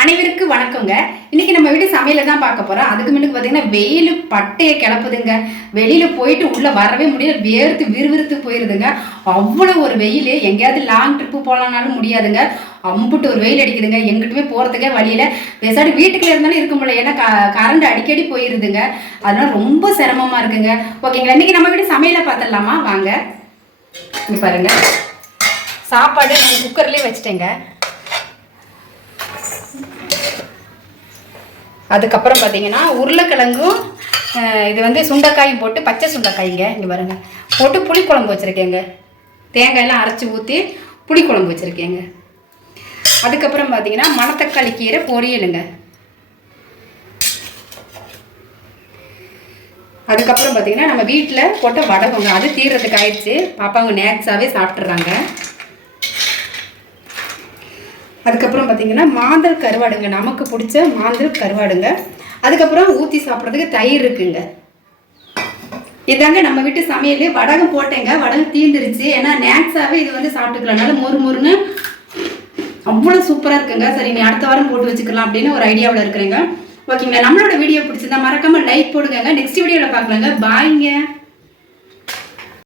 அனைவருக்கும் வணக்கங்க. இன்னைக்கு நம்ம வீட்டு சமையல தான் பார்க்க போறோம். அதுக்கு முன்னாடி பாத்தீங்கன்னா வெயில் பட்டைய கிளப்புதுங்க. வெளியில போயிட்டு உள்ள வரவே முடியல, வேர்த்து விறுவிறுத்து போயிருதுங்க. அவ்வளவு ஒரு வெயில். எங்கேயாவது லாங் ட்ரிப்பு போகலான்னாலும் முடியாதுங்க. அம்புட்டு ஒரு வெயில் அடிக்குதுங்க. எங்கிட்டுமே போறதுக்கே வழியில பேசாடி வீட்டுக்குள்ள இருந்தாலும் இருக்க முடியல. ஏன்னா கரண்ட் அடிக்கடி போயிருதுங்க. அதனால ரொம்ப சிரமமா இருக்குங்க. ஓகேங்களா, இன்னைக்கு நம்ம வீட்டு சமையல பார்த்துடலாமா? வாங்க. பாருங்க, சாப்பாடு நான் குக்கர்லயே வச்சுட்டேங்க. அதுக்கப்புறம் பார்த்தீங்கன்னா உருளைக்கிழங்கும் இது வந்து சுண்டைக்காயும் போட்டு, பச்சை சுண்டைக்காய்ங்க இங்கே பாருங்க, போட்டு புளிக்குழம்பு வச்சுருக்கேங்க. தேங்காயெல்லாம் அரைச்சி ஊற்றி புளிக்குழம்பு வச்சுருக்கேங்க. அதுக்கப்புறம் பார்த்தீங்கன்னா மணத்தக்காளி கீரை பொரியலுங்க. அதுக்கப்புறம் பார்த்தீங்கன்னா நம்ம வீட்டில் போட்ட வடகங்க, அது தீர்றதுக்கு ஆயிடுச்சு. பாப்பாங்க நேக்ஸாகவே சாப்பிட்றாங்க. அதுக்கப்புறம் பார்த்தீங்கன்னா மாந்தல் கருவாடுங்க, நமக்கு பிடிச்ச மாந்தல் கருவாடுங்க. அதுக்கப்புறம் ஊற்றி சாப்பிட்றதுக்கு தயிர் இருக்குங்க. இதாங்க நம்ம வீட்டு சமையல். வடகம் போட்டேங்க, வடகம் தீர்ந்துருச்சு. ஏன்னா நேக்ஸாகவே இது வந்து சாப்பிட்டுக்கலாம்னால மொறு மொறுன்னு அவ்வளோ சூப்பராக இருக்குங்க. சரி, நீ அடுத்த வாரம் போட்டு வச்சுக்கலாம் அப்படின்னு ஒரு ஐடியாவில் இருக்கிறேங்க. ஓகேங்களா, நம்மளோட வீடியோ பிடிச்சிருந்தா மறக்காமல் லைக் போடுங்க. நெக்ஸ்ட் வீடியோவில் பார்க்கலாங்க. பாய்ங்க.